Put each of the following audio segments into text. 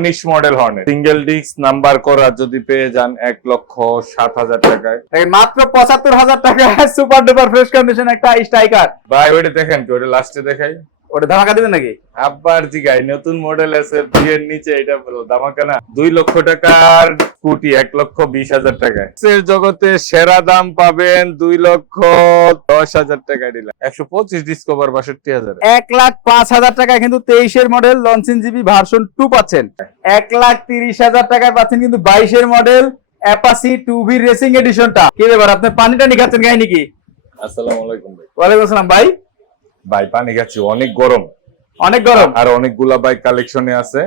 উনিশ model Hornet single disc number করা যদি পেয়ে যান এক লক্ষ সাত হাজার টাকায়। মাত্র পঁচাত্তর হাজার টাকায় সুপার ডুপার ফ্রেশ কন্ডিশন একটা স্ট্রাইকার ভাই ওইটা দেখেন কি ওইটা লাস্টে দেখাই। ওটা ধামাকা দিবেন নাকি? আব্বার জিগাই নতুন মডেল আছে বিয়ের নিচে এটা বলো দামাকা না। দুই লক্ষ টাকার স্কুটি এক লক্ষ বিশ হাজার টাকায়। জগতে সেরা দাম পাবেন দুই লক্ষ দশ হাজার টাকায় দিলাম একশো পঁচিশ ডিসকভার বাষট্টি হাজার। এক লাখ পাঁচ হাজার টাকায় কিন্তু তেইশের model launching GB version two পাচ্ছেন। এক লাখ তিরিশ হাজার টাকায় পাচ্ছেন কিন্তু বাইশের model Apache two V racing এডিশনটা কি ব্যাপার আপনি পানিটা নিখাচ্ছেন কাহিনী কি? আসসালামু আলাইকুম ভাই। ওয়ালাইকুম আসসালাম ভাই। ভাই পানি খাচ্ছি। অনেক গরম। অনেক গরম? আর অনেকগুলা বাইক কালেকশনে আছে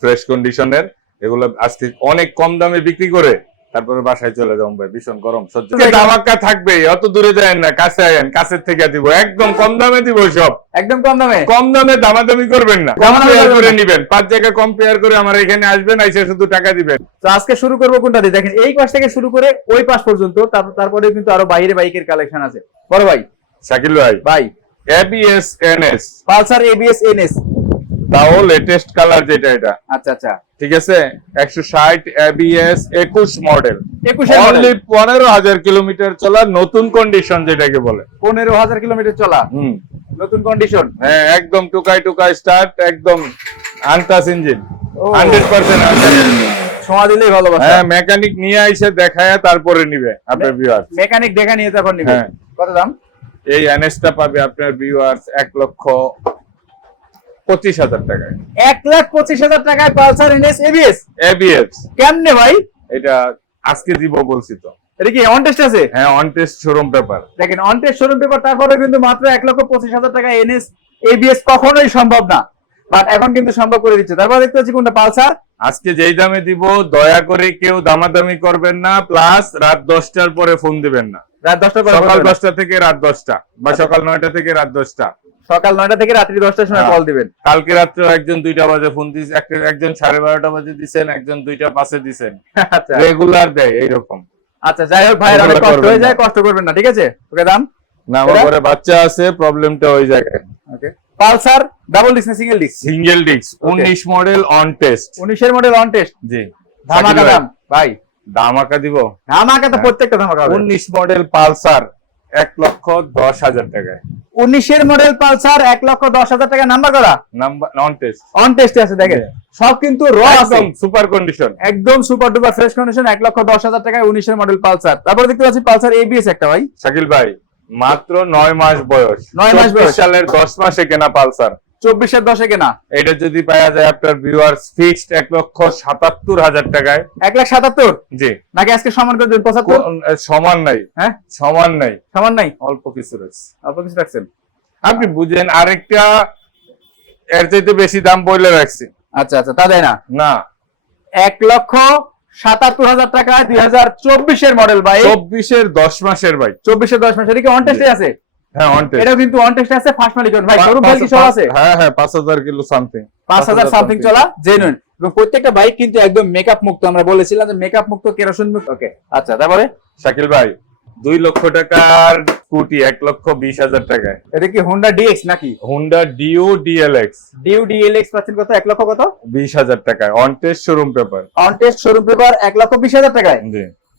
ফ্রেশ কন্ডিশনের এগুলো আজকে অনেক কম দামে বিক্রি করে তারপরে বাসায় চলে যাব ভাই ভীষণ গরম সহ্য দামাক্কা থাকবে অত দূরে যায় না কাছে আয়েন কাছের থেকে দিব একদম কম দামে দিব সব। একদম কম দামে? কম দামে দামাদামি করবেন না কম্পেয়ার করে। নিবেন পাঁচ জায়গা কম্পেয়ার করে আমার এখানে আসবেন এসে শুধু টাকা দিবেন। তো আজকে শুরু করব কোনটা দিয়ে? দেখেন এই পাশ থেকে শুরু করে ওই পাশ পর্যন্ত তারপর তারপরে কিন্তু আরও বাইরে বাইকের কালেকশন আছে। বড় ভাই। শাকিল ভাই। ভাই ABS NS Pulsar ABS NS তাও লেটেস্ট কালার যেটা এটা। আচ্ছা আচ্ছা। ঠিক আছে? একশো ষাট এবিএস একুশ মডেল অনলি পনেরো হাজার কিলোমিটার চলা নতুন কন্ডিশন যেটাকে বলে। পনেরো হাজার কিলোমিটার চলা। হুম। নতুন কন্ডিশন হ্যাঁ একদম টুকাই টুকাই স্টার্ট একদম আনটাস ইঞ্জিন। হান্ড্রেড পার্সেন্ট ছোঁয়া দিলেই ভালোবাসা হ্যাঁ মেকানিক নিয়ে আইসে দেখায় তারপরে নিবে আপনার ভিউয়ার মেকানিক দেখা নিয়ে তখন নিবে। হ্যাঁ। কত দাম? এই এনএসটা পাবে আপনার ভিউয়ার্স এক লক্ষ পঁচিশ হাজার টাকায়। এক লাখ পঁচিশ হাজার টাকায় পালসার এনএস এবিএস এবিএস কেমনে ভাই? এটা আজকে দিব বলছি তো। এটা কি অন টেস্ট আছে? হ্যাঁ অন টেস্ট শোরুম পেপার দেখেন অন টেস্ট শোরুম পেপার তারপরে কিন্তু মাত্র এক লক্ষ পঁচিশ হাজার টাকা এনএস এবিএস কখনোই সম্ভব না। বাট এখন কিন্তু সম্ভব করে দিচ্ছে। তারপর দেখতে পাচ্ছি কোনটা পালসার? আজকে যেই দামে দিব দয়া করে কেউ দামাদামি করবেন না প্লাস রাত দশটার পরে ফোন দিবেন না। রাত দশটার পর সকাল দশটা থেকে রাত দশটা বা সকাল নয়টা থেকে রাত দশটা। সকাল নয়টা থেকে রাত্রি দশটার সময় হ্যাঁ। কল দিবেন। কালকে রাত্রে একজন দুইটা বাজে ফোন দিস একজন সাড়ে বারোটা বাজে দিছেন একজন দুইটা পাশে দিছেন। আচ্ছা। রেগুলার দেয় এইরকম। আচ্ছা যাই হোক ভাইয়ের অনেক কষ্ট হয়ে যায় কষ্ট করবেন না ঠিক আছে? ওকে দাম? না আমার? ঘরে বাচ্চা আছে প্রবলেমটা ওই জায়গায়। ওকে। পালসার ডাবল ডিস্ক না সিঙ্গেল ডিস্ক সিঙ্গেল ডিস্ক উনিশ মডেল অন টেস্ট উনিশের মডেল অন টেস্ট জি। ধামাকা দাম ভাই। ধামাকা দিব? ধামাকা তো হ্যাঁ। প্রত্যেকটা ধামাকা উনিশ মডেল পালসার এক লক্ষ দশ হাজার টাকায়। উনিশের মডেল পালসার এক লক্ষ দশ হাজার টাকা নাম্বার করা নাম্বার অন টেস্ট অন টেস্টে আছে দেখেন। সব কিন্তু র একদম সুপার কন্ডিশন একদম সুপার ডুপার ফ্রেশ কন্ডিশন এক লক্ষ দশ হাজার টাকায় উনিশের মডেল পালসার। তারপরে দেখতে পাচ্ছি পালসার এবিএস একটা ভাই। শাকিল ভাই মাত্র নয় মাস বয়স। নয় মাস বয়স। সালের দশ মাসে কেনা পালসার। চব্বিশের দশে কেনা এটা যদি পাওয়া যায় আপনার ভিউয়ার্স ফিক্সড এক লক্ষ সাতাত্তর হাজার টাকায়। এক লাখ সাতাত্তর? জি। নাকি আজকে সমান করে পঁচাত্তর? সমান নাই। হ্যাঁ? সমান নাই। সমান নাই? অল্প কিছু রয়েছে। অল্প কিছু রাখছেন। আপনি বুঝেন আরেকটা এর চাইতে বেশি দাম বলে রাখছি। আচ্ছা আচ্ছা তা দেয় না। না। এক লক্ষ সাতাত্তর হাজার টাকা দুই হাজার চব্বিশের মডেল ভাই। চব্বিশের দশ মাসের ভাই। চব্বিশের দশ মাসের কি অন টেস্টে আছে? হ্যাঁ on test। এটাও কিন্তু অন টেস্টে আছে ফার্স্ট মালিক ভাই পা- শোরুম কি সব আছে? হ্যাঁ হ্যাঁ পাঁচ হাজার কিলো সামথিং পাঁচ হাজার সামথিং চলা জেনুইন এবং প্রত্যেকটা বাইক কিন্তু একদম মেকআপ মুক্ত। আমরা বলেছিলাম যে মেকআপ মুক্ত কেরোসিন মুক্ত। ওকে আচ্ছা তারপরে? শাকিল ভাই দুই লক্ষ টাকার স্কুটি এক লক্ষ বিশ হাজার টাকায়। এটা কি হোন্ডা ডিএক্স নাকি? Honda Dio DLX Dio DLX পাচ্ছেন কত? এক লক্ষ কত? বিশ হাজার টাকায়। On test showroom paper on test showroom paper এক লক্ষ বিশ হাজার টাকায়।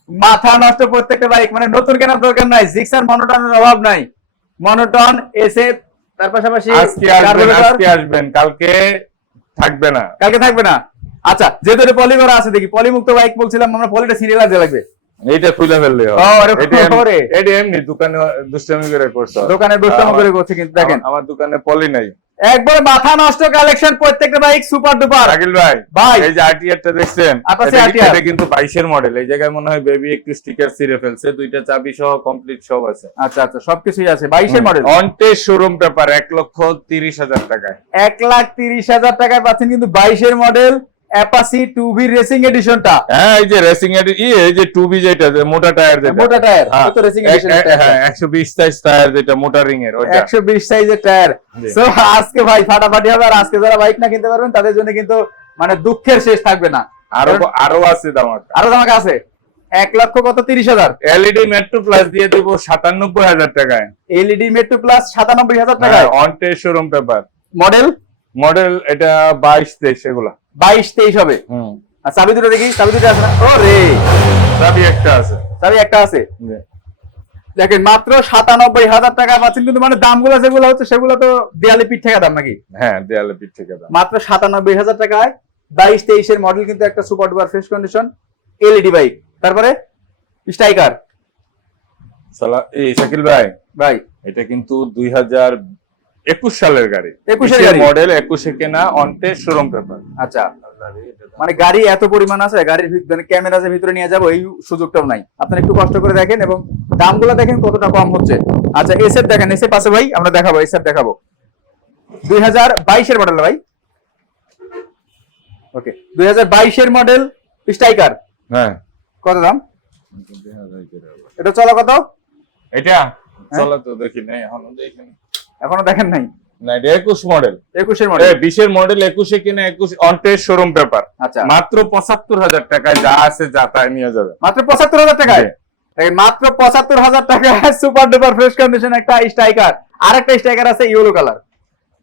মাথা নষ্ট প্রত্যেকটা বাইক মানে নতুন কেনার দরকার নাই জিক্সার মনোটনের অভাব নাই। মনোটন এসে তার পাশাপাশি আজকে আসবেন আজকে আসবেন কালকে থাকবে না। কালকে থাকবে না? আচ্ছা যেহেতু এটা পলি করা আছে দেখি পলি মুক্ত বাইক বলছিলাম আমরা পলিটা সিরিয়াল আনতে লাগবে? এইটা খুলে ফেললে এটা এমনি দোকানে দুষ্টামি করে করছ। দোকানে দুষ্টামি করে করছে কিন্তু দেখেন। আমার দোকানে পলি নাই। একবার মাথা নষ্ট কালেকশন প্রত্যেকটা বাইক সুপার ডুপার আকিল ভাই ভাই। এই যে আরটিআরটা দেখছেন আপাসে এটা- কিন্তু বাইশের মডেল এই জায়গায় মনে হয় বেবি একটু স্টিকার ছিঁড়ে ফেলছে দুইটা চাবি সহ কমপ্লিট সব আছে। আচ্ছা আচ্ছা সবকিছুই আছে। 22 এর মডেল অনটে শোরুম পেপার 1 লক্ষ তিরিশ হাজার টাকায়। 1 লাখ তিরিশ হাজার টাকায় পাচ্ছেন কিন্তু 22 এর model Apache two V racing এডিশনটা হ্যাঁ এই যে রেসিং এই যে টু বি যেটা মোটা টায়ার যেটা। মোটা টায়ার হ্যাঁ, তো রেসিং এডিশন হ্যাঁ একশো বিশ সাইজ টায়ার যেটা মোটা রিং এর একশো বিশ সাইজের টায়ার সো আজকে ভাই ফাটাফাটি হবে আর আজকে যারা বাইক না কিনতে পারবেন তাদের জন্য কিন্তু মানে দুঃখের শেষ থাকবে না। আরও আরও আছে দাম আরও তোমাকে আছে। এক লক্ষ কত? তিরিশ হাজার। এলইডি মেট্রো প্লাস দিয়ে দিব সাতানব্বই হাজার টাকায়। এলইডি মেট্রো প্লাস সাতানব্বই হাজার টাকায়। On test showroom paper model model এটা বাইশ তেইশ এগুলা। বাইশ তেইশ হবে। আর চাবি দুটো দেখি চাবি দুটো আছে না? ও রে চাবি একটা আছে। চাবি একটা আছে? দেখেন মাত্র সাতানব্বই হাজার টাকা পাচ্ছেন কিন্তু মানে দামগুলো যেগুলো হচ্ছে সেগুলো তো দেয়ালে পিঠ থেকে দাম নাকি? হ্যাঁ দেয়ালে পিঠ থেকে দাম। মাত্র সাতানব্বই হাজার টাকায় বাইশ তেইশের মডেল কিন্তু একটা super duper fresh condition LED bike তারপরে স্ট্রাইকার সালা এই শাকিল ভাই ভাই। এটা কিন্তু দুই হাজার একুশ সালের গাড়ি। 21 এর গাড়ি? মডেল একুশে কেনা অন্টে শোরুম পেপার আচ্ছা মানে গাড়ি এত পরিমাণ আছে গাড়ির ভিত- মানে ক্যামেরা যে ভিতরে নিয়ে যাব এই সুযোগটাও নাই। আপনারা একটু কষ্ট করে দেখেন এবং দামগুলো দেখেন কতটা কম হচ্ছে। আচ্ছা এসএফ দেখেন এসএফ আছে ভাই আমরা দেখাবো এসএফ দেখাবো। দুই হাজার বাইশের মডেল ভাই? ওকে দুই হাজার বাইশের মডেল স্ট্রাইকার হ্যাঁ। কত দাম? এটা চলো কত? এটা? চলো তো দেখি নাই এখনও দেখিনি এখনও দেখেন নাই? না এটা একুশ মডেল একুশের মডেল বিশের মডেল একুশে কিনা একুশ অন্টে শোরুম পেপার আচ্ছা। মাত্র পঁচাত্তর হাজার টাকায় যা আছে যা তাই নিয়ে যাবে। মাত্র পঁচাত্তর হাজার টাকায়? দেখেন মাত্র পঁচাত্তর হাজার টাকায় সুপার ডুপার ফ্রেশ কন্ডিশন একটা স্ট্রাইকার আর একটা স্ট্রাইকার আছে ইয়েলো কালার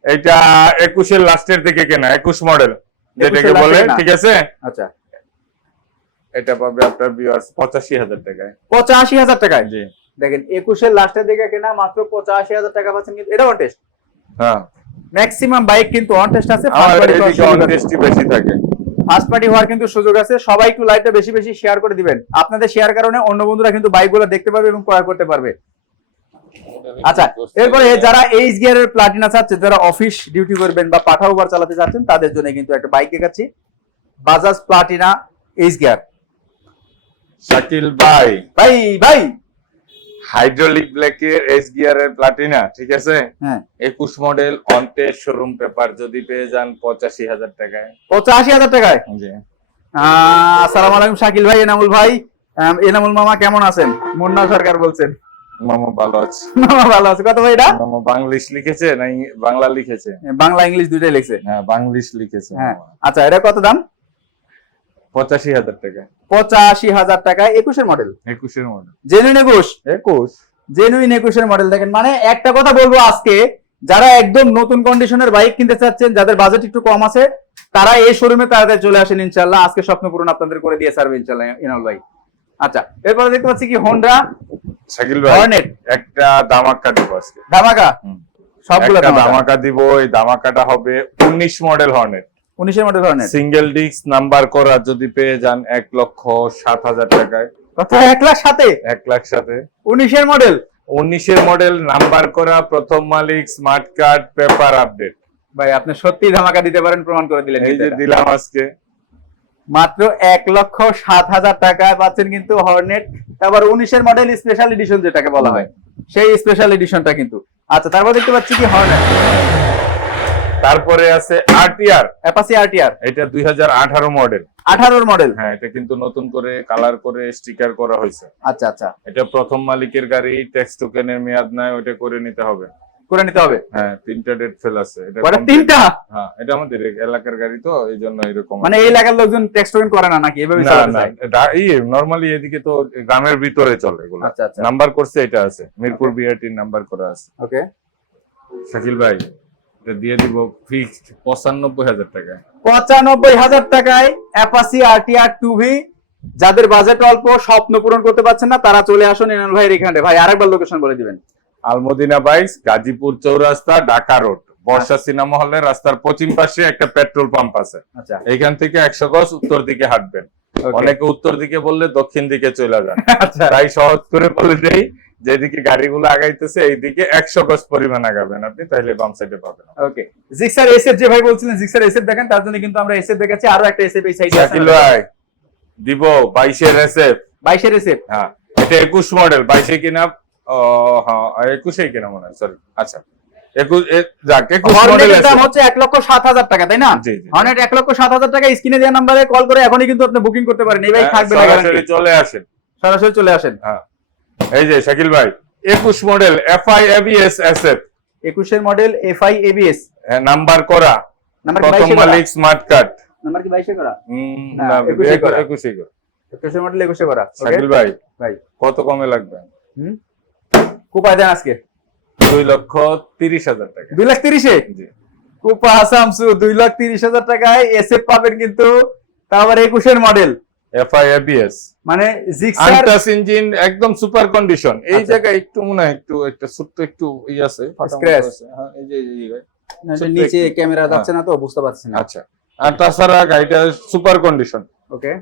এটা একুশের লাস্টের দিকে কেনা একুশ মডেল যেটাকে বলে। ঠিক আছে? আচ্ছা। এটা পাবে আপনার ভিউয়ার্স পঁচাশি হাজার টাকায়। পঁচাশি হাজার টাকায়? জি। দেখেন একুশের লাস্টের দিকে কেনা মাত্র পঁচাশি হাজার টাকা পাচ্ছেন কিন্তু এটা অনটেস্ট হ্যাঁ। ম্যাক্সিমাম বাইক কিন্তু অনটেস্ট আছে আমার এদিকে বেশি থাকে। ফার্স্ট পার্টি হওয়ার কিন্তু সুযোগ আছে সবাই একটু লাইভটা বেশি বেশি শেয়ার করে দিবেন। আপনাদের শেয়ার কারণে অন্য বন্ধুরা কিন্তু বাইকগুলো দেখতে পারবে এবং ক্রয় করতে পারবে। আচ্ছা এরপরে যারা এইচ গিয়ারের প্লাটিনা চাচ্ছেন যারা অফিস ডিউটি করবেন বা পাঠা উবার চালাতে চাচ্ছেন তাদের জন্য কিন্তু একটা বাইক দেখাচ্ছি। Bajaj Platina H gear Shakil ভাই ভাই ভাই হাইড্রোলিক ব্ল্যাকের এস গিয়ার এর প্লাটিনা ঠিক আছে? হ্যাঁ। একুশ মডেল অন্টে শোরুম পেপার যদি পেয়ে যান পঁচাশি হাজার টাকায়। পঁচাশি হাজার টাকায়? আসসালামু আলাইকুম শাকিল ভাই এনামুল ভাই। এনামুল মামা কেমন আছেন? মুন্না সরকার বলছেন। মামা ভালো আছে। মামা ভালো আছে। কত ভাই এটা? মামা বাংলিশ লিখেছে না বাংলা লিখেছে? বাংলা ইংলিশ দুইটাই লিখছে। হ্যাঁ বাংলিশ লিখেছে হ্যাঁ। আচ্ছা এটা কত দাম? পঁচাশি হাজার টাকা। পঁচাশি হাজার টাকা একুশের মডেল একুশের মডেল জেনুইন একুশ? একুশ। জেনুইন একুশের মডেল দেখেন মানে একটা কথা বলব আজকে যারা একদম নতুন কন্ডিশনের বাইক কিনতে চাচ্ছেন যাদের বাজেট একটু কম আছে তারা এই শোরুমে তাড়াতাড়ি চলে আসেন ইনশাল্লাহ আজকে স্বপ্ন পূরণ আপনাদের করে দিয়ে সারবে ইনশাল্লাহ ইনাল ভাই। আচ্ছা এরপরে দেখতে পাচ্ছি কি হোন্ডা শাকিল ভাই হর্নেট একটা দামাকা দিব আজকে। ধামাকা। সবগুলো ধামাকা। দিব এই দামাকাটা হবে উনিশ মডেল হর্নেট উনিশের model Hornet single disc number করা যদি পেয়ে যান এক লক্ষ সাত হাজার টাকায়। কত এক লাখ সাথে। এক লাখ সাথে। উনিশের মডেল উনিশের মডেল নাম্বার করা প্রথম মালিক স্মার্ট কার্ড পেপার আপডেট ভাই আপনি সত্যি ধামাকা দিতে পারেন প্রমাণ করে দিলেন এই যে। দিলাম আজকে। মাত্র এক লক্ষ সাত হাজার টাকায় পাচ্ছেন কিন্তু হর্নেট তারপর উনিশের মডেল স্পেশাল এডিশন যেটাকে বলা হয়। সেই স্পেশাল এডিশনটা কিন্তু। আচ্ছা তারপর দেখতে পাচ্ছি কি হর্নেট তারপরে আছে আরটিআর অ্যাপাসি আরটিআর এটা দুই হাজার আঠারো মডেল আঠারোর মডেল হ্যাঁ এটা কিন্তু নতুন করে কালার করে স্টিকার করা হয়েছে। আচ্ছা আচ্ছা। এটা প্রথম মালিকের গাড়ি ট্যাক্স টোকেনের মেয়াদ নাই ওটা করে নিতে হবে। করে নিতে হবে? হ্যাঁ তিনটা ডেট ফেল আছে। এটা তিনটা? হ্যাঁ এটা আমাদের এলাকার গাড়ি তো এই জন্য এরকম মানে এই এলাকার লোকজন ট্যাক্স টোকেন করে না নাকি? এভাবে না চালাতে না চায়? নর্মালি এদিকে তো গ্রামের ভিতরে চলে এগুলো। আচ্ছা আচ্ছা। নাম্বার করছে এটা আছে। মিরপুর বিআরটির নাম্বার করা আছে। ওকে শাকিল ভাই দিয়ে দিব ফিক্সড পঁচানব্বই হাজার টাকা। পঁচানব্বই হাজার টাকায় অ্যাপাসি আরটিআর টু ভি যাদের বাজেট অল্প স্বপ্ন পূরণ করতে পারছেন না তারা চলে আসুন এনাল ভাইয়ের এখানে। ভাই আরেকবার লোকেশন বলে দিবেন। Almadina bikes Gazipur Chowrasta Dhaka road. Barsha cinema হলের রাস্তার পশ্চিম পাশে একটা পেট্রোল পাম্প আছে। আচ্ছা। এইখান থেকে একশো গজ উত্তর দিকে হাঁটবেন. অনেকে উত্তর দিকে বললে দক্ষিণ দিকে চলে যান। আচ্ছা। তাই সহজ করে বলে দেই যেদিকে গাড়িগুলো আগাইতেছে এইদিকে একশো গজ পরিমাণ আগাবেন আপনি তাহলে বাম সাইডে পাবেন ওকে জিক্সার এসএফ যে ভাই বলছিলেন জিক্সার এসএফ দেখেন তার জন্য কিন্তু আমরা এসএফ দেখেছি আরও একটা এসএফ এই সাইডে আছে। দিব বাইশের এসএফ বাইশের এসএফ হ্যাঁ এটা একুশ মডেল বাইশে কিনা ও হ্যাঁ একুশে কিনা মনে হয় সরি আচ্ছা। টাকা তাই না? টাকা স্ক্রিনে দেওয়া নাম্বারে কল করে এখনই কিন্তু আপনি বুকিং করতে পারেন এই ভাই থাকবে না হ্যাঁ। চলে আসেন। সরাসরি চলে আসেন। হ্যাঁ। এই যে শাকিল ভাই একুশ মডেল এবিএস এসএফ একুশের মডেল এফআই এবিএস নাম্বার করা। প্রথম মালিক স্মার্ট কার্ড নাম্বার কি বাইশে করা? না, না একুশে করা। একুশে একুশের মডেল একুশে করা। শাকিল ভাই ভাই কত কমে লাগবে? হুম? কোপায় দেন আজকে। দুই লক্ষ তিরিশ হাজার টাকা। দুই লাখ তিরিশে? কুপা হাসামসু দুই লাখ তিরিশ হাজার টাকায় এসএফ পাবেন কিন্তু তারপর একুশের মডেল। FI ABS. মানে আনটাস ইঞ্জিন একদম সুপার কন্ডিশন। এই আচ্ছা। জায়গায় একটু মনে হয় একটু একটা ছোট্ট একটু ই আছে। হ্যাঁ, এই যে নিচে ক্যামেরা যাচ্ছে না তো বুঝতে পারছি না। আচ্ছা। আর তাছাড়া গাড়িটা সুপার কন্ডিশন। ওকে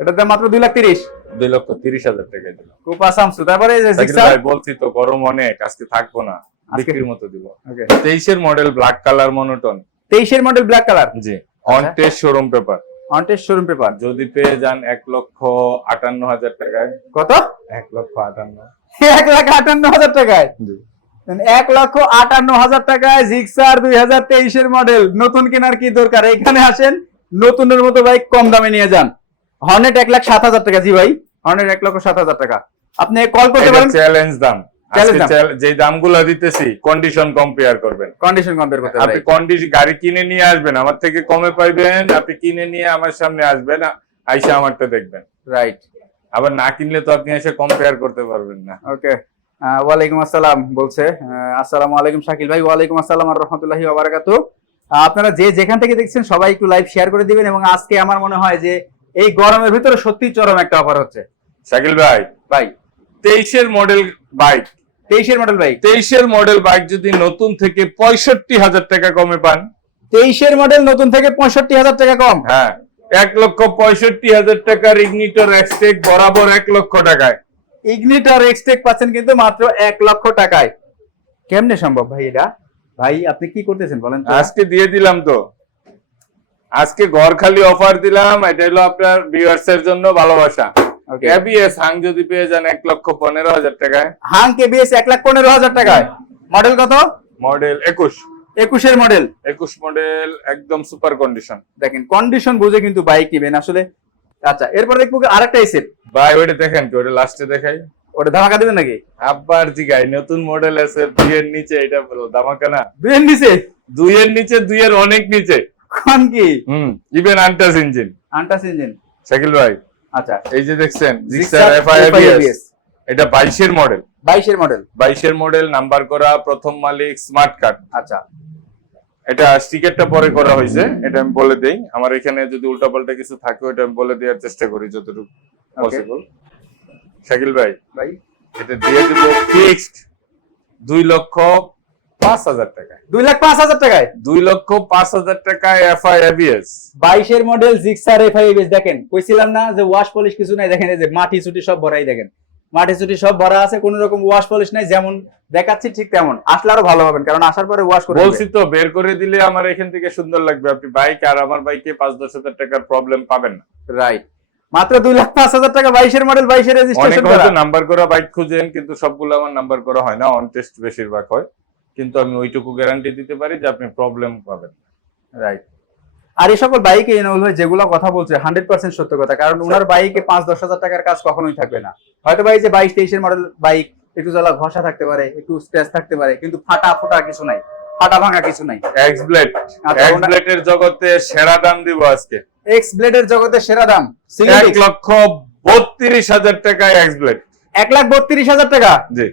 দাম মাত্র দুই লাখ তিরিশ। দুই লক্ষ তিরিশ হাজার টাকা দিল কুপা সামসু তারপরে বলছি তো গরম অনেক আজকে থাকব না বিক্রির মতো দিব। তেইশের মডেল ব্ল্যাক কালার মনোটন তেইশের model black colour G on test showroom paper showroom paper যদি পেয়ে যান এক লক্ষ আটান্ন হাজার টাকায়। কত? এক লক্ষ আটান্ন। এক লাখ আটান্ন হাজার টাকায়? এক লক্ষ আটান্ন হাজার টাকায় জিক্সার দুই হাজার তেইশের মডেল নতুন কেনার কি দরকার? এখানে আসেন নতুনের মতো বাইক কম দামে নিয়ে যান। হর্নেট এক লাখ সাত হাজার টাকা জি ভাই। হর্নেট এক লক্ষ সাত হাজার টাকা। আপনি কল করতে পারেন। চ্যালেঞ্জ দাম। যে দামগুলো দিতেছি কন্ডিশন কম্পেয়ার করবেন। কন্ডিশন কম্পেয়ার করতে আপনি কন্ডিশন গাড়ি কিনে নিয়ে আসবেন আমার থেকে কমে পাইবেন আপনি কিনে নিয়ে আমার সামনে আসবেন আইসা আমারটা দেখবেন। রাইট আবার না কিনলে তো আপনি এসে কম্পেয়ার করতে পারবেন না। ওকে ওয়ালাইকুম আসসালাম বলছে। আসসালামু আলাইকুম শাকিল ভাই ওয়ালাইকুম আসসালাম আর রহমতুল্লাহি ওয়াবারাকাতু আপনারা যে যেখান থেকে দেখছেন সবাই একটু লাইভ শেয়ার করে দিবেন এবং আজকে আমার মনে হয় যে এই গরমের ভিতরে সত্যি চরম একটা অফার হচ্ছে। শাকিল ভাই ভাই। তেইশের মডেল বাইক তেইশের মডেল বাইক তেইশের মডেল বাইক যদি নতুন থেকে পঁয়ষট্টি হাজার টাকা কমে পান। তেইশের মডেল নতুন থেকে পঁয়ষট্টি হাজার টাকা কম। হ্যাঁ এক লক্ষ পঁয়ষট্টি হাজার টাকার ইগনিটর এক্সটেক বরাবর এক লক্ষ টাকায়। ইগনিটার এক্সটেক পাচ্ছেন কিন্তু মাত্র এক লক্ষ টাকায়। কেমনে সম্ভব ভাই এটা? ভাই আপনি কি করতেছেন বলেন আজকে দিয়ে দিলাম তো। আজকে ঘর খালি অফার দিলাম এটা হলো আপনার ভিউয়ার্স এর জন্য ভালোবাসা। ওকে এবিএস হাং যদি পেয়ে যান এক লক্ষ পনেরো হাজার টাকায়। হাং কেবিএস এক লাখ পনেরো হাজার টাকায়। মডেল কত? মডেল একুশ। একুশের মডেল একুশ মডেল একদম সুপার কন্ডিশন দেখেন কন্ডিশন বুঝে কিন্তু বাইক নিবেন আসলে আচ্ছা এরপর দেখব কি আরেকটা এসে ভাই ওইটা দেখেন কি ওটা লাস্টে দেখাই। ওটা ধামাকা দিবেন নাকি? আব্বার জিগাই নতুন মডেল আছে দুইয়ের নিচে এটা বলো দামাকা না? দুয়ের নিচে? দুইয়ের নিচে দুইয়ের অনেক নিচে। কোন কি? হুম even untouched engine untouched engine Shakil ভাই আচ্ছা। এই যে দেখছেন জিক্সার এফআইএবিএস এটা বাইশের মডেল বাইশের মডেল বাইশের মডেল নাম্বার করা প্রথম মালিক স্মার্ট কার্ড আচ্ছা। এটা স্টিকারটা পরে করা হয়েছে এটা আমি বলে দেই। আমার এখানে যদি উল্টাপাল্টা কিছু থাকে ওটা আমি বলে দেওয়ার চেষ্টা করি যতটুকু পসিবল শাকিল ভাই ভাই। এটা দিয়ে দিব ফিক্সড দুই লক্ষ পাঁচ হাজার টাকায়। দুই লাখ পাঁচ হাজার টাকায়? দুই লক্ষ পাঁচ হাজার টাকায় এফআই এবিএস বাইশের মডেল জিক্সার দেখেন কইছিলাম না যে ওয়াশ পলিশ কিছু নাই দেখেন এই যে মাটি চুটি সব ভরাই দেখেন। মাটি চুটি সব ভরা আছে কোন রকম ওয়াশ পলিশ নাই যেমন দেখাচ্ছি ঠিক তেমন। আসলে আরও ভালো হবেন কারণ আসার পরে ওয়াশ করে বলছি তো বের করে দিলে আমার এখান থেকে সুন্দর লাগবে আপনি বাইক আর আমার বাইকে পাঁচ দশ হাজার টাকার প্রবলেম পাবেন না। রাইট মাত্র দুই লাখ পাঁচ হাজার টাকা বাইশের মডেল বাইশের রেজিস্ট্রেশন করা। নাম্বার করা বাইক খুঁজেন কিন্তু সবগুলো আমার নাম্বার করা হয় না অন টেস্ট বেশিরভাগ হয়। কিন্তু আমি ওইটুকু গ্যারান্টি দিতে পারি যে আপনি প্রবলেম পাবেন রাইট আর এই সকল বাইকে এনল ভাই যেগুলো কথা বলছে হান্ড্রেড পার্সেন্ট সত্য কথা। কারণ ওনার বাইকে পাঁচ দশ হাজার টাকার কাজ কখনোই থাকবে না। হয়তো ভাই যে বাইশ তেইশের মডেল বাইক একটু জ্বালা ঘষা থাকতে পারে একটু স্ক্র্যাচ থাকতে পারে কিন্তু ফাটা ফোটা কিছু নাই। ফাটা ভাঙা কিছু নাই। এক্স ব্লেড এক্স ব্লেডের জগতে সেরা দাম দিব আজকে। এক্স ব্লেডের জগতে সেরা দাম। এক লক্ষ বত্রিশ হাজার টাকায় এক্স ব্লেড এক লাখ বত্রিশ হাজার টাকা? জি।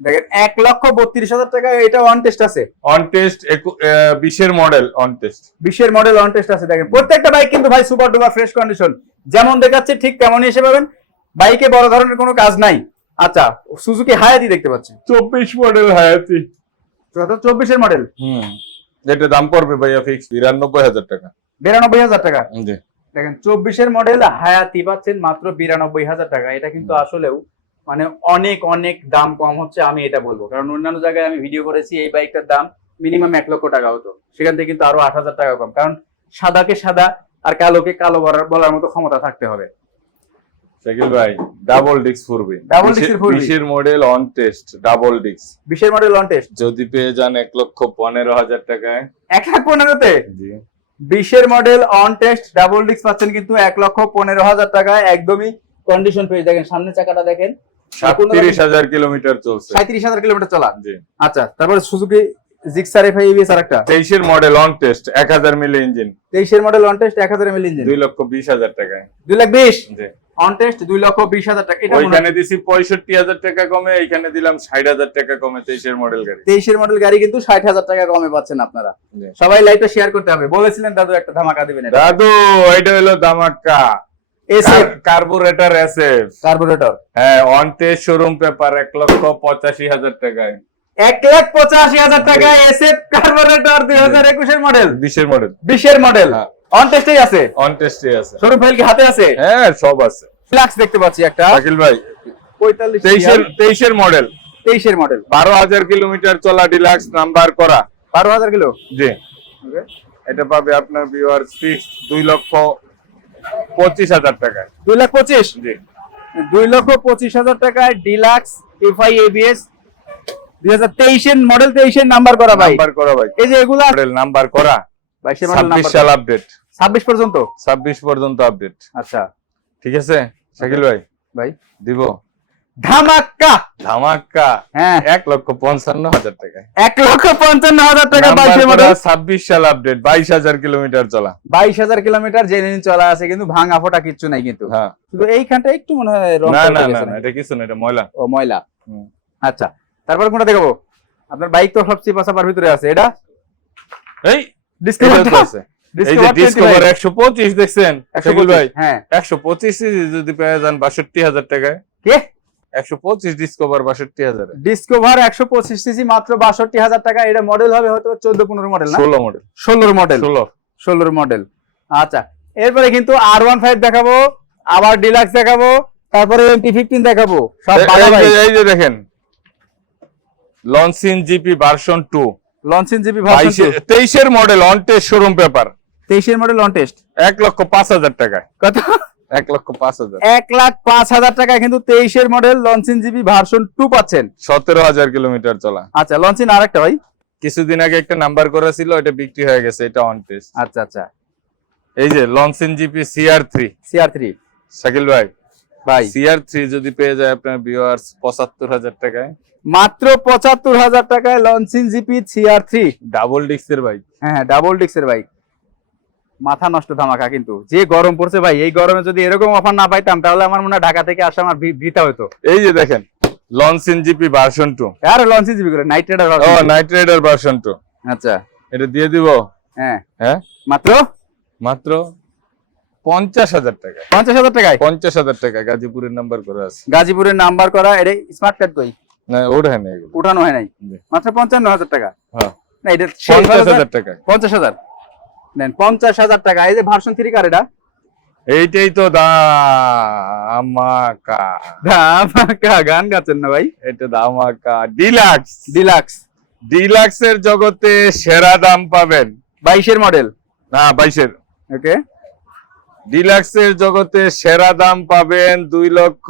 দেখেন এক লক্ষ বত্রিশ হাজার টাকা এটা অন টেস্ট আছে। অন টেস্ট বিশের মডেল অন টেস্ট বিশের মডেল অন টেস্ট আছে দেখেন। প্রত্যেকটা বাইক কিন্তু ভাই সুপার ডুপার ফ্রেশ কন্ডিশন যেমন দেখাচ্ছে ঠিক তেমনই এসে পাবেন। বাইকে বড় ধরনের কোনো কাজ নাই। আচ্ছা সুজুকি হায়াতি দেখতে পাচ্ছেন চব্বিশ মডেল হায়াতি চব্বিশের মডেল হুম এটা দাম পড়বে ভাইয়া ফিক্স বিরানব্বই হাজার টাকা। বিরানব্বই হাজার টাকা। দেখেন চব্বিশের মডেল হায়াতি পাচ্ছেন মাত্র বিরানব্বই হাজার টাকা। এটা কিন্তু আসলেও মানে অনেক অনেক দাম কম হচ্ছে আমি এটা বলব। কারণ অন্যান্য জায়গায় আমি ভিডিও করেছি এই বাইকটার দাম মিনিমাম এক লক্ষ টাকা হতো। সেখান থেকে কিন্তু আরও আট হাজার টাকা কম। কারণ সাদাকে সাদা আর কালোকে কালো বলার বলার মতো ক্ষমতা থাকতে হবে। শাকিল ভাই ডাবল ডিক্স ফুরবে। বিশের মডেল অন টেস্ট ডাবল ডিক্স মডেল অন টেস্ট যদি পেয়ে যান লক্ষ পনেরো হাজার টাকায়। লাখ জি। Model on test double disc পাচ্ছেন কিন্তু এক লক্ষ পনেরো হাজার টাকায়। একদমই কন্ডিশন পেয়ে দেখেন সামনে চাকাটা দেখেন। সাতত্রিশ হাজার কিলোমিটার চলছে। সাঁত্রিশ হাজার কিলোমিটার চলা? আচ্ছা তারপরে Suzuki Gixxer F I R একটা তেইশের মডেল অন টেস্ট এক হাজার মিলি ইঞ্জিন তেইশের মডেল অন টেস্ট এক হাজার ইঞ্জিন দুই লক্ষ বিশ হাজার টাকায়। দুই লাখ বিশ? জি। অন টেস্ট দুই লক্ষ বিশ হাজার টাকা। এটা ওইখানে দিছি পঁয়ষট্টি হাজার টাকা কমে এইখানে দিলাম ষাট হাজার টাকা কমে তেইশের মডেল গাড়ি। তেইশের মডেল গাড়ি কিন্তু ষাট হাজার টাকা কমে পাচ্ছেন আপনারা। সবাই লাইভটা শেয়ার করতে হবে। বলেছিলেন দাদু একটা ধামাকা দিবেন দাদু এটা হলো এসএফ কার্বোরেটর এসএফ কার্বোরেটর। হ্যাঁ অন টেস্ট শোরুম পেপার এক লক্ষ পঁচাশি হাজার টাকায়। এক লাখ পঁচাশি হাজার টাকা এসএফ কার্বোরেটর দুই হাজার একুশের মডেল বিশের মডেল বিশের মডেল হ্যাঁ। অন টেস্টেই আছে? অন টেস্টে আছে। শোরুম ফাইল কি হাতে আছে? হ্যাঁ সব আছে। ফ্লাক্স দেখতে পাচ্ছি একটা। শাকিল ভাই পঁয়তাল্লিশ তেইশের তেইশের মডেল তেইশের মডেল বারো হাজার কিলোমিটার চলা ডিলাক্স নাম্বার করা। বারো হাজার কিলো? জি। এটা পাবে আপনার ভিউয়ার ফিক্স দুই লক্ষ পঁচিশ হাজার টাকায়। দুই লাখ পঁচিশ? জি। দুই লক্ষ পঁচিশ হাজার টাকায় ডিলাক্স এফআই এবিএস দুই হাজার তেইশের মডেল তেইশের নাম্বার করা ভাই। নাম্বার করা ভাই। এই যে এগুলা মডেল নাম্বার করা। ছাব্বিশ সাল আপডেট ছাব্বিশ পর্যন্ত? ছাব্বিশ পর্যন্ত আপডেট আচ্ছা। ঠিক আছে? শাকিল ভাই ভাই। দিব। ধামাক্কা। ধামাক্কা। হ্যাঁ। এক লক্ষ পঞ্চান্ন হাজার টাকায় এক লক্ষ পঞ্চান্ন হাজার টাকা বাইশের মডেল ছাব্বিশ সাল আপডেট বাইশ হাজার কিলোমিটার চলা। বাইশ হাজার কিলোমিটার জেনে চলা আছে কিন্তু ভাঙা ফোটা কিচ্ছু নাই কিন্তু। হ্যাঁ। শুধু এইখানটা একটু মনে হয় না না না? এটা কিছু না এটা ময়লা। ও ময়লা। আচ্ছা তারপর কোনটা দেখাবো? আপনার বাইক তো সব চিপা চাপার ভিতরে আছে এটা? এই ডিসকভার আছে। এই যে ডিসকভার একশো পঁচিশ দেখছেন ভাই। হ্যাঁ। একশো পঁচিশ যদি পেয়ে যান বাষট্টি হাজার টাকায়। কে? একশো পঁচিশ ডিসকভার বাষট্টি হাজারে। ডিসকভার একশো পঁচিশ সিসি মাত্র বাষট্টি হাজার টাকা। এটা মডেল হবে হয়তো চোদ্দ পনেরো মডেল না? ষোলো মডেল ষোলোর মডেল ষোলো। ষোলোর মডেল আচ্ছা এরপরে কিন্তু আর ওয়ান ফাইভ দেখাবো আবার ডিলাক্স দেখাবো তারপরে এমটি ফিফটিন দেখাবো। সব এই- যে- দেখেন GP version Loncin model on test showroom paper model on test এক লক্ষ পাঁচ হাজার টাকায়। কত? এক লক্ষ পাঁচ হাজার। এক লাখ পাঁচ হাজার টাকা কিন্তু তেইশের model Loncin GB version two পাচ্ছেন। সতেরো হাজার কিলোমিটার চলা। আচ্ছা লঞ্চিন আরেকটা ভাই। কিছুদিন আগে একটা নাম্বার করা ছিল এটা বিক্রি হয়ে গেছে এটা অন টেস্ট আচ্ছা আচ্ছা। এই যে Loncin GP CR three CR three Shakil ভাই ভাই। সিআর থ্রি যদি পেয়ে যায় আপনার ভিউয়ার্স পঁচাত্তর হাজার টাকায়। মাত্র পঁচাত্তর হাজার টাকায় Loncin GP CR three double ডিস্কের বাইক হ্যাঁ ডাবল ডিক্সের বাইক মাথা নষ্ট ধামাকা কিন্তু। যে গরম পড়ছে ভাই এই গরমে যদি এরকম অফার না পাইতাম তাহলে আমার মনে হয় ঢাকা থেকে আসা আমার বৃথা হতো এই যে দেখেন লনসিন জিপি ভার্সন টু আর লঞ্চিন জিবি করে নাইট রাইডার ও নাইট রাইডার ভার্সন টু আচ্ছা। এটা দিয়ে দিব? হ্যাঁ। হ্যাঁ? মাত্র? মাত্র পঞ্চাশ হাজার টাকা পঞ্চাশ হাজার টাকায়? পঞ্চাশ হাজার টাকা গাজীপুরের নাম্বার করে আছে। গাজীপুরের নাম্বার করা এটা স্মার্ট কার্ড কই? না ওটা হ্যাঁ উঠানো হয় নাই। মাত্র পঞ্চান্ন হাজার টাকা? হ্যাঁ। না এটা পঞ্চাশ হাজার টাকা পঞ্চাশ হাজার? নেন পঞ্চাশ হাজার টাকা। এই যে ভার্সন থ্রি কার এটা? এইটাই তো দামাকা ধামাকা, গান গাচ্ছেন না ভাই? এটা দামাকা ডিলাক্স ডিলাক্স ডিলাক্সের জগতে সেরা দাম পাবেন। বাইশের মডেল না বাইশের। ওকে। ডিলাক্সের জগতে সেরা দাম পাবেন দুই লক্ষ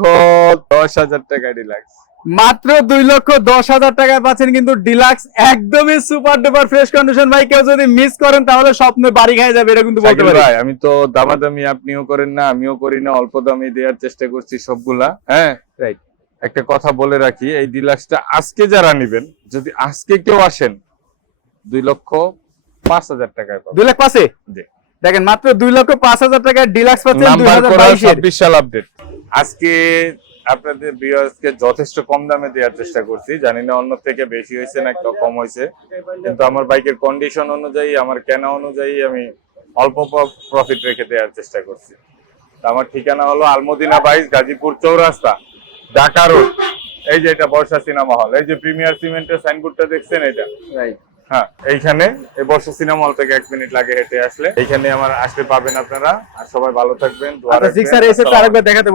দশ হাজার টাকা ডিলাক্স মাত্র দুই লক্ষ দশ হাজার টাকায় পাচ্ছেন কিন্তু ডিলাক্স একদমই সুপার ডুপার ফ্রেশ কন্ডিশন। ভাই কেউ যদি মিস করেন তাহলে স্বপ্নে বাড়ি খাই যাবে এটা কিন্তু বলতে পারি। আমি তো দামাদামি আপনিও করেন না আমিও করি না অল্প দামে দেওয়ার চেষ্টা করছি সবগুলা হ্যাঁ? রাইট একটা কথা বলে রাখি এই ডিলাক্সটা আজকে যারা নিবেন যদি আজকে কেউ আসেন দুই লক্ষ পাঁচ হাজার টাকায় পাবেন। দুই লাখ পাঁচে। দেখেন মাত্র দুই লক্ষ পাঁচ হাজার টাকায় ডিলাক্স পাচ্ছেন দুই হাজার ছাব্বিশ আপডেট আজকে আপনাদের ভিউয়ার্সকে যথেষ্ট কম দামে দেওয়ার চেষ্টা করছি। জানি না অন্য থেকে বেশি হয়েছে না একটু কম হয়েছে। কিন্তু আমার বাইকের কন্ডিশন অনুযায়ী আমার কেনা অনুযায়ী আমি অল্প প্রফিট রেখে দেওয়ার চেষ্টা করছি। আমার ঠিকানা হলো আলমদিনা বাইশ গাজীপুর চৌরাস্তা ঢাকা রোড। এই যে এটা বর্ষা সিনেমা হল। এই যে প্রিমিয়ার সিমেন্টের সাইনবোর্ডটা দেখছেন এটা? হ্যাঁ এইখানে এই বর্ষা সিনেমা হল থেকে এক মিনিট লাগে হেঁটে আসলে। এইখানে আমার আসলে পাবেন আপনারা। আর সবাই ভালো থাকবেন আচ্ছা দেখাতে